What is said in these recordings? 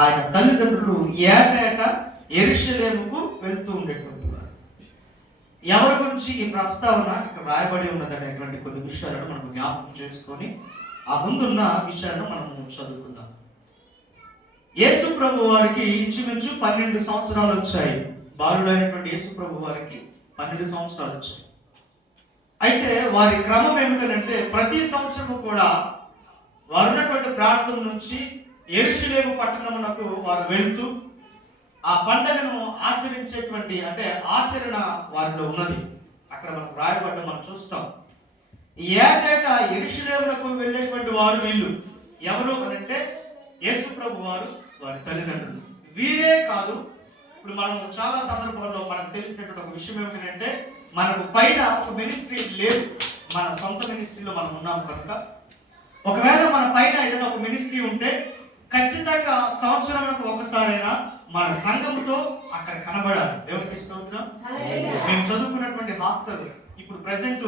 ఆయన తల్లిదండ్రులు ఏటేటా యెరూషలేముకు వెళ్తూ ఉండేటువంటి వారు. ఎవరి గురించి ఈ ప్రస్తావన ఇక్కడ రాయబడి ఉన్నదనేటువంటి కొన్ని విషయాలను మనం జ్ఞాపకం చేసుకొని ఆ ముందున్న విషయాలను మనం చదువుకుందాం. యేసు ప్రభు వారికి ఇంచుమించు 12 సంవత్సరాలు వచ్చాయి. బాలుడైనటువంటి యేసు ప్రభు వారికి 12 సంవత్సరాలు వచ్చాయి. అయితే వారి క్రమం ఏమిటంటే ప్రతి సంవత్సరము కూడా వారు ఉన్నటువంటి ప్రాంతం నుంచి యెరూషలేము పట్టణమునకు వారు వెళ్తూ ఆ పండుగను ఆచరించేటువంటి అంటే ఆచరణ వారిలో ఉన్నది. అక్కడ మనకు రాయబడ్డ మనం చూస్తాం. ఏటేటా యెరూషలేమునకు వెళ్ళేటువంటి వారు వీళ్ళు ఎవరు అని అంటే యేసు ప్రభు వారు, వారి తల్లిదండ్రులు. వీరే కాదు, ఇప్పుడు మనం చాలా సందర్భాల్లో మనకు తెలిసినటువంటి ఒక విషయం ఏమిటంటే మనకు పైన ఒక మినిస్ట్రీ లేదు. మన సొంత మినిస్ట్రీలో మనం ఉన్నాం కనుక ఒకవేళ మన పైన ఏదైనా ఒక మినిస్ట్రీ ఉంటే ఖచ్చితంగా సంవత్సరానికి ఒకసారైనా మన సంఘంతో అక్కడ కనబడాలి. దేవునికి స్తోత్రం. మేము చదువుకున్నటువంటి హాస్టల్ ఇప్పుడు ప్రెసెంట్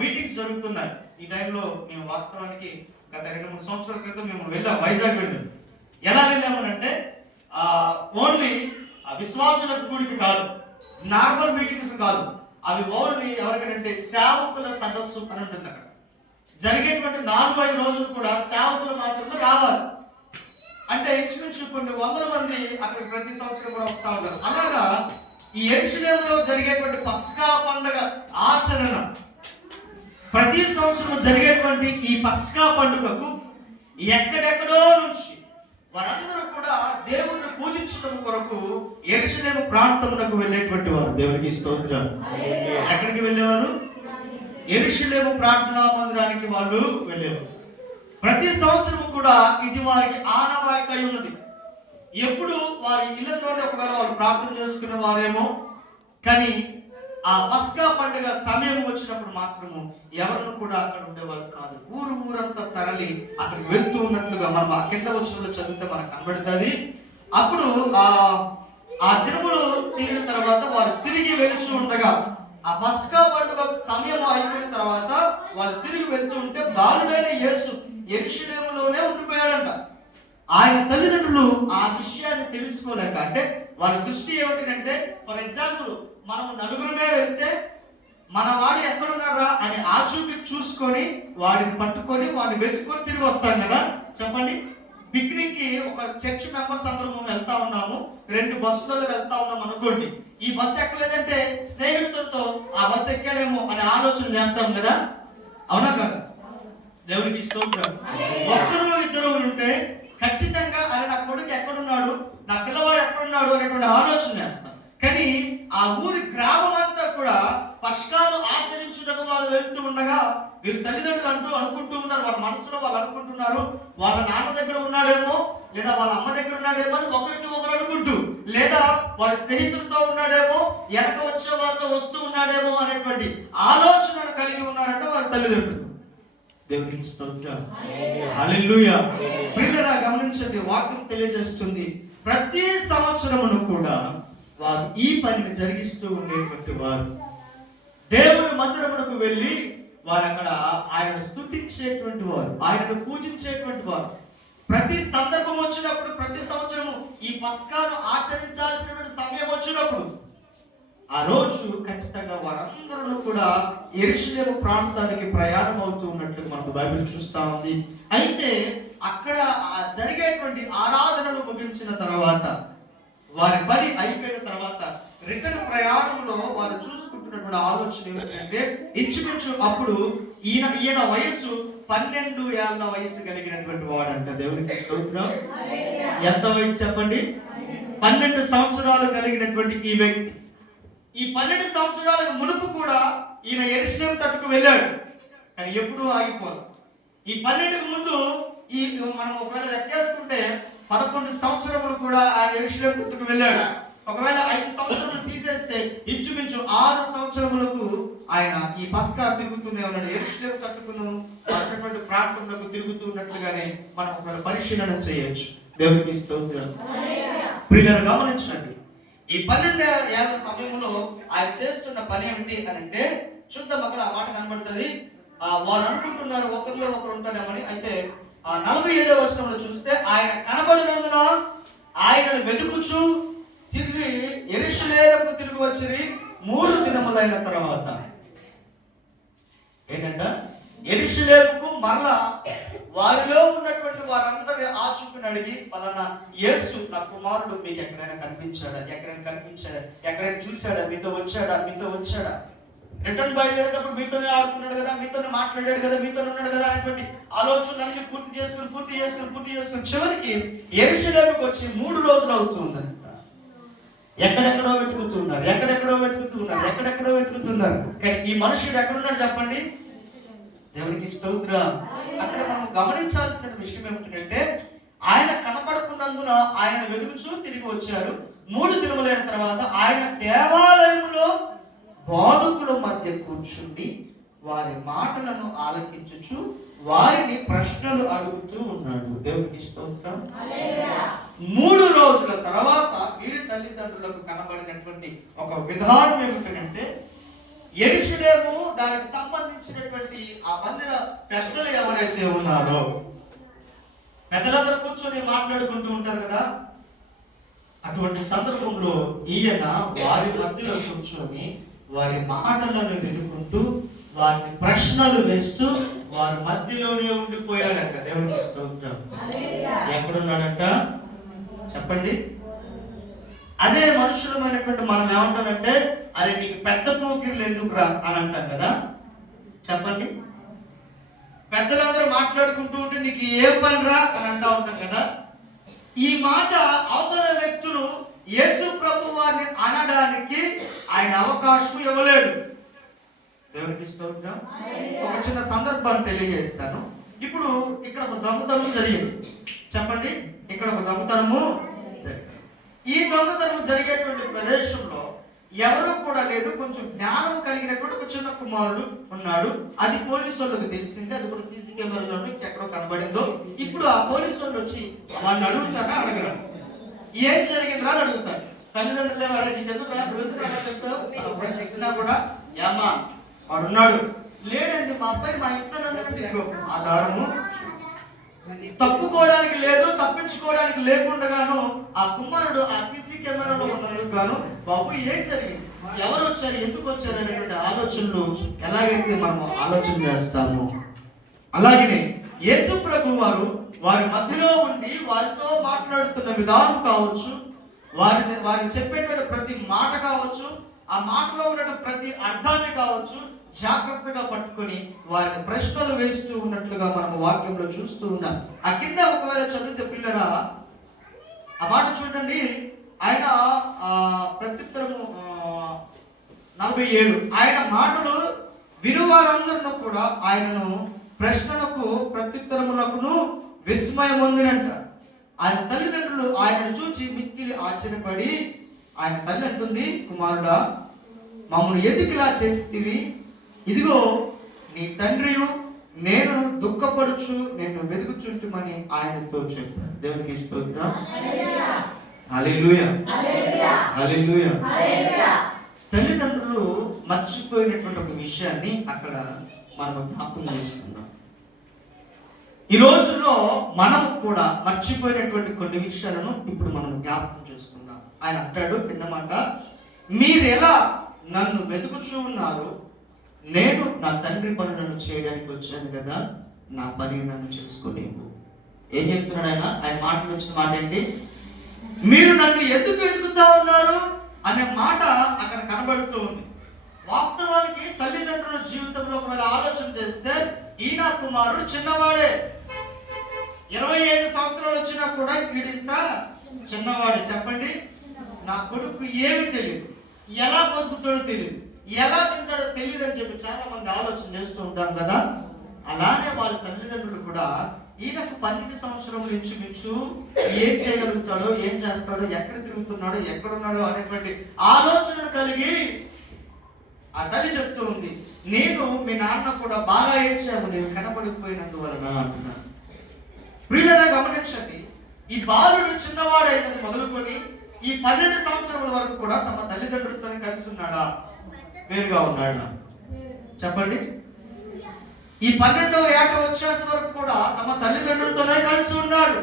మీటింగ్స్ జరుగుతున్నాయి. ఈ టైంలో మేము వాస్తవానికి గత 2-3 సంవత్సరాల క్రితం మేము వెళ్ళాం, వైజాగ్ వెళ్ళాం. ఎలా వెళ్ళామనంటే ఓన్లీ విశ్వాసులకు కూడికి కాదు, నార్మల్ మీటింగ్స్ కాదు, అవి ఓన్లీ ఎవరికంటే సేవకుల సదస్సు అని ఉంటుంది. అక్కడ జరిగేటువంటి 4-5 రోజులు కూడా సేవకులు మాత్రమే రావాలి. అంటే ఇంచుమించు కొన్ని వందల మంది అక్కడ ప్రతి సంవత్సరం కూడా వస్తూ ఉంటారు. అలాగా ఈ యెరూషలేములో జరిగేటువంటి పస్కా పండుగ ఆచరణ, ప్రతి సంవత్సరం జరిగేటువంటి ఈ పస్కా పండుగకు ఎక్కడెక్కడో నుంచి వారందరూ కూడా దేవుణ్ణి పూజించడం కొరకు యెరూషలేము ప్రాంతమునకు వెళ్ళేటువంటి వారు. దేవునికి స్తోత్రం. ఎక్కడికి వెళ్ళేవారు? యెరూషలేము ప్రార్థనా మందిరానికి వాళ్ళు వెళ్ళేవారు. ప్రతి సంవత్సరం కూడా ఇది వారికి ఆనవాయితీ అయి ఉన్నది. ఎప్పుడు వారి ఇళ్లలోనే ఒకవేళ వాళ్ళు ప్రార్థన చేసుకునే వారేమో, కానీ ఆ పస్కా పండుగ సమయం వచ్చినప్పుడు మాత్రము ఎవరిని కూడా అక్కడ ఉండేవాళ్ళు కాదు. ఊరంతా తరలి అక్కడికి వెళ్తూ ఉన్నట్లుగా మనం ఆ కింద వచ్చినప్పుడు చదివితే మనకు కనబడుతుంది. అప్పుడు ఆ దినములు తీరిన తర్వాత వారు తిరిగి వెళ్తూ ఉండగా ఆ పస్కా పండుగ సమయం అయిపోయిన తర్వాత వాళ్ళు తిరిగి వెళ్తూ ఉంటే బాలుడైన యేసు యెరూషలేములోనే ఉండిపోయాడంట. ఆయన తల్లిదండ్రులు ఆ విషయాన్ని తెలుసుకోలేక, అంటే వాళ్ళ దృష్టి ఏమిటంటే ఫర్ ఎగ్జాంపుల్ మనం నలుగురుమే వెళ్తే మన వాడు ఎక్కడున్నాడా అని ఆచూకీ చూసుకొని వాడిని పట్టుకొని వాడిని వెతుక్కొని తిరిగి వస్తాం కదా. చెప్పండి, పిక్నిక్ కి ఒక చర్చ్ మెంబర్స్ అందరూ వెళ్తా ఉన్నాము, 2 బస్సులలో వెళ్తా ఉన్నాం అనుకోండి. ఈ బస్సు ఎక్కలేదంటే స్నేహితులతో ఆ బస్సు ఎక్కాడేమో అనే ఆలోచన చేస్తాం కదా, అవునా కదా? దేవునికి స్తోత్రం. 1-2 ఉంటే ఖచ్చితంగా అరే నా కొడుకు ఎక్కడున్నాడు, నా పిల్లవాడు ఎక్కడున్నాడు అనేటువంటి ఆలోచన చేస్తాం. కానీ ఆ ఊరి గ్రామం అంతా కూడా పస్కాను ఆచరించుటకు వాళ్ళు వెళ్తూ ఉండగా వీరు తల్లిదండ్రులు అనుకుంటూ ఉన్నారు, వాళ్ళ మనసులో వాళ్ళు అనుకుంటున్నారు వాళ్ళ నాన్న దగ్గర ఉన్నాడేమో లేదా వాళ్ళ అమ్మ దగ్గర ఉన్నాడేమో అని ఒకరికి ఒకరు అనుకుంటూ, లేదా వాళ్ళ స్నేహితులతో ఉన్నాడేమో, వెనక వచ్చే వారితో వస్తూ ఉన్నాడేమో అనేటువంటి ఆలోచనను కలిగి ఉన్నారంటే వాళ్ళ తల్లిదండ్రులు. దేవునికి స్తోత్రం. హల్లెలూయా. ప్రియులారా గమనించండి, వాక్యం తెలియజేస్తుంది ప్రతి సంవత్సరమును కూడా వారు ఈ పనిని జరిగిస్తూ ఉండేటువంటి వారు. దేవుని మందిరమునకు వెళ్ళి వారు అక్కడ ఆయనను స్తుతించేటువంటి వారు, ఆయనను పూజించేటువంటి వారు. ప్రతి సందర్భం వచ్చినప్పుడు, ప్రతి సంవత్సరము ఈ పస్కాను ఆచరించాల్సినటువంటి సమయం వచ్చినప్పుడు ఆ రోజు ఖచ్చితంగా వారందరూ కూడా యెరూషలేము ప్రాంతానికి ప్రయాణం అవుతూ ఉన్నట్లు మనకు బైబిల్ చూస్తా ఉంది. అయితే అక్కడ జరిగేటువంటి ఆరాధనలు ముగించిన తర్వాత, వారి పని అయిపోయిన తర్వాత రిటర్న్ ప్రయాణంలో వారు చూసుకుంటున్నటువంటి ఆలోచన ఏమిటంటే ఇంచుమించు అప్పుడు ఈయన వయసు 12 ఏళ్ల వయసు కలిగినటువంటి వాడంట. దేవునికి స్తోత్రం. ఎంత వయసు చెప్పండి? 12 సంవత్సరాలు కలిగినటువంటి ఈ వ్యక్తి. ఈ 12 సంవత్సరాలకు మునుపు కూడా ఈయన యెరూషలేము తట్టుకు వెళ్ళాడు, కానీ ఎప్పుడూ ఆగిపోదు. ఈ 12కి ముందు మనం ఒకవేళ లెక్కేసుకుంటే 11 సంవత్సరములు కూడా ఆయన యెరూషలేము తట్టుకు వెళ్ళాడు. ఒకవేళ 5 సంవత్సరాలు తీసేస్తే ఇంచుమించు 6 సంవత్సరములకు ఆయన ఈ పస్కా తిరుగుతూనే ఉన్నాడు. యెరూషలేము తట్టుకును అటువంటి ప్రాంతంలో తిరుగుతూ ఉన్నట్లుగానే మనం ఒకవేళ పరిశీలన చేయొచ్చు. దేవునికి స్తోత్రం. ప్రియులారా గమనించండి, ఈ 12 ఏళ్ల సమయంలో ఆయన చేస్తున్న పని ఏమిటి అని అంటే చూద్దాం. అక్కడ ఆ మాట కనబడుతుంది. వారు అనుకుంటున్నారు ఒకరిలో ఒకరు ఉంటారేమని. అయితే 47వ వచనంలో చూస్తే ఆయన వెతుకుచు తిరిగి యెరూషలేముకు తిరిగి వచ్చి 3 దినములైన తర్వాత ఏంటంట, యెరూషలేముకు మరలా వారిలో ఉన్నటువంటి వారందరి ఆచూకుని అడిగి, పలానా యేసు నా కుమారుడు మీకు ఎక్కడైనా కనిపించాడా, ఎక్కడైనా చూశాడా, మీతో వచ్చాడా, రిటర్న్ బయలుదేరేటప్పుడు మీతోనే ఆడుకున్నాడు కదా, మీతోనే మాట్లాడాడు కదా, మీతోనే ఉన్నాడు కదా అనేటువంటి ఆలోచనలన్నీ పూర్తి చేసుకుని చివరికి యెరూషలేముకు వచ్చి 3 రోజులు అవుతుందంట. ఎక్కడెక్కడో వెతుకుతున్నారు. కానీ ఈ మనుషుడు ఎక్కడున్నాడు చెప్పండి? దేవునికి స్తోత్రం. అక్కడ మనం గమనించాల్సిన విషయం ఏమిటంటే, ఆయన కనపడుకున్నందున ఆయన వెతుకుచూ తిరిగి వచ్చారు. 3 దినములైన తర్వాత ఆయన దేవాలయంలో బోధకుల మధ్య కూర్చుండి వారి మాటలను ఆలకించుచు వారిని ప్రశ్నలు అడుగుతూ ఉన్నాడు. దేవునికి స్తోత్రం. 3 రోజుల తర్వాత వీరి తల్లిదండ్రులకు కనబడినటువంటి ఒక విధానం ఏమిటంటే, యెరూషలేము దానికి సంబంధించినటువంటి ఆ మందిర పెద్దలు ఎవరైతే ఉన్నారో, పెద్దలందరూ కూర్చొని మాట్లాడుకుంటూ ఉంటారు కదా, అటువంటి సందర్భంలో ఈయన వారి మధ్యలో కూర్చొని వారి మాటలను వినుకుంటూ వారిని ప్రశ్నలు వేస్తూ వారి మధ్యలోనే ఉండిపోయాడంట. దేవునికి స్తోత్రం. ఎక్కడున్నాడంట చెప్పండి? అదే మనుషులమైనటువంటి మనం ఏమంటామంటే, అరే నీకు పెద్ద పోకిర్లు ఎందుకురా అని అంటాం కదా. చెప్పండి, పెద్దలందరూ మాట్లాడుకుంటూ ఉంటే నీకు ఏం పనిరా అని అంటూ ఉంటాం కదా. ఈ మాట అవతల వ్యక్తులు యేసు ప్రభు వారిని అనడానికి ఆయన అవకాశం ఇవ్వలేడు. దేవునికి స్తోత్రం. ఒక చిన్న సందర్భాన్ని తెలియజేస్తాను. ఇప్పుడు ఇక్కడ ఒక దొంగతనం జరిగింది. చెప్పండి, ఇక్కడ ఒక దొంగతనము జరిగింది. ఈ దొంగతనం జరిగేటువంటి ప్రదేశంలో ఎవరు కూడా లేదు. కొంచెం జ్ఞానం కలిగినటువంటి ఒక చిన్న కుమారుడు ఉన్నాడు. అది పోలీసు వాళ్ళకి తెలిసింది. అది కూడా సీసీ కెమెరాలోనూ ఎక్కడో కనబడిందో. ఇప్పుడు ఆ పోలీసు వాళ్ళు వచ్చి వాళ్ళని అడగరు. ఏం జరిగిందిరా అని అడుగుతాడు. తల్లిదండ్రులు ఏమో నీకెందుకు చెప్తావు కూడా, ఏమ్మా వాడున్నాడు. లేదండి మా అబ్బాయి మా ఇంట్లో ఆధారము తప్పుకోవడానికి లేదు, తప్పించుకోవడానికి లేకుండాను ఆ కుమారుడు ఆ సీసీ కెమెరాలో ఉన్నందుకు గాను, బాబు ఏం జరిగింది, ఎవరు వచ్చారు, ఎందుకు వచ్చారు అనేటువంటి ఆలోచనలు ఎలాగైతే మనం ఆలోచన చేస్తాము, అలాగనే యేసు ప్రభు వారు వారి మధ్యలో ఉండి వారితో మాట్లాడుతున్న విధానం కావచ్చు, వారిని చెప్పేటువంటి ప్రతి మాట కావచ్చు, ఆ మాటలో ఉన్న ప్రతి అర్థాన్ని కావచ్చు జాగ్రత్తగా పట్టుకొని వారిని ప్రశ్నలు వేస్తూ ఉన్నట్లుగా మనం వాక్యంలో చూస్తూ ఉన్నాం. ఆ కింద ఒకవేళ చదివితే పిల్లరా ఆ మాట చూడండి. ఆయన ప్రత్యుత్తరము 47 ఆయన మాటలు వినువారందరూ కూడా ఆయనను ప్రశ్నలకు ప్రత్యుత్తరములకు విస్మయం పొందినంట. ఆయన తల్లిదండ్రులు ఆయనను చూచి మిక్కిలి ఆశ్చర్యపడి, ఆయన తల్లి అంటుంది, కుమారుడా మమ్మల్ని ఎందుకు ఇలా చేస్తేవి, ఇదిగో నీ తండ్రియు నేను దుఃఖపడుచు నిన్ను వెతుకుచుంటుమని ఆయనతో చెప్పారు. దేవునికి స్తోత్రం. హల్లెలూయా, హల్లెలూయా. తల్లిదండ్రులు మర్చిపోయినటువంటి ఒక విషయాన్ని అక్కడ మనం జ్ఞాపకం చేస్తున్నాం. ఈ రోజుల్లో మనం కూడా మర్చిపోయినటువంటి కొన్ని విషయాలను ఇప్పుడు మనం జ్ఞాపకం చేసుకుందాం. ఆయన అంటాడు కింద మాట, మీరు ఎలా నన్ను వెతుకుచూ ఉన్నారు, నేను నా తండ్రి పనులను చేయడానికి వచ్చాను కదా, నా పని నన్ను చేసుకోలేము. ఏం చెప్తున్నాడు ఆయన? ఆయన మాటలు వచ్చిన మాట ఏంటి? మీరు నన్ను ఎందుకు వెతుకుతా ఉన్నారు అనే మాట అక్కడ కనబడుతూ ఉంది. వాస్తవానికి తల్లిదండ్రుల జీవితంలో ఒకవేళ ఆలోచన చేస్తే ఈయన కుమారుడు చిన్నవాడే, 25 సంవత్సరాలు వచ్చినా కూడా వీడింత చిన్నవాడే. చెప్పండి, నా కొడుకు ఏమి తెలియదు, ఎలా బతుకుతాడో తెలియదు, ఎలా తింటాడో తెలియదు అని చెప్పి చాలా మంది ఆలోచన చేస్తూ ఉంటాం కదా. అలానే వాళ్ళ తల్లిదండ్రులు కూడా ఈయనకు 12 సంవత్సరముల నుంచి ఏం చేయగలుగుతాడో, ఏం చేస్తాడో, ఎక్కడ తిరుగుతున్నాడో, ఎక్కడున్నాడో అనేటువంటి ఆలోచనలు కలిగి ఆ తల్లి చెప్తూ ఉంది, నేను మీ నాన్న కూడా బాగా ఏడ్చాము నేను కనపడిపోయినందువలన అంటున్నాను. ప్రియులారా గమనించండి, ఈ బాలుడు చిన్నవాడైనది మొదలుకొని ఈ 12 సంవత్సరముల వరకు కూడా తమ తల్లిదండ్రులతో కలిసి ఉన్నాడా, వేరుగా ఉన్నాడా? చెప్పండి. ఈ 12వ ఏట వచ్చేంత వరకు కూడా తమ తల్లిదండ్రులతోనే కలిసి ఉన్నాడు.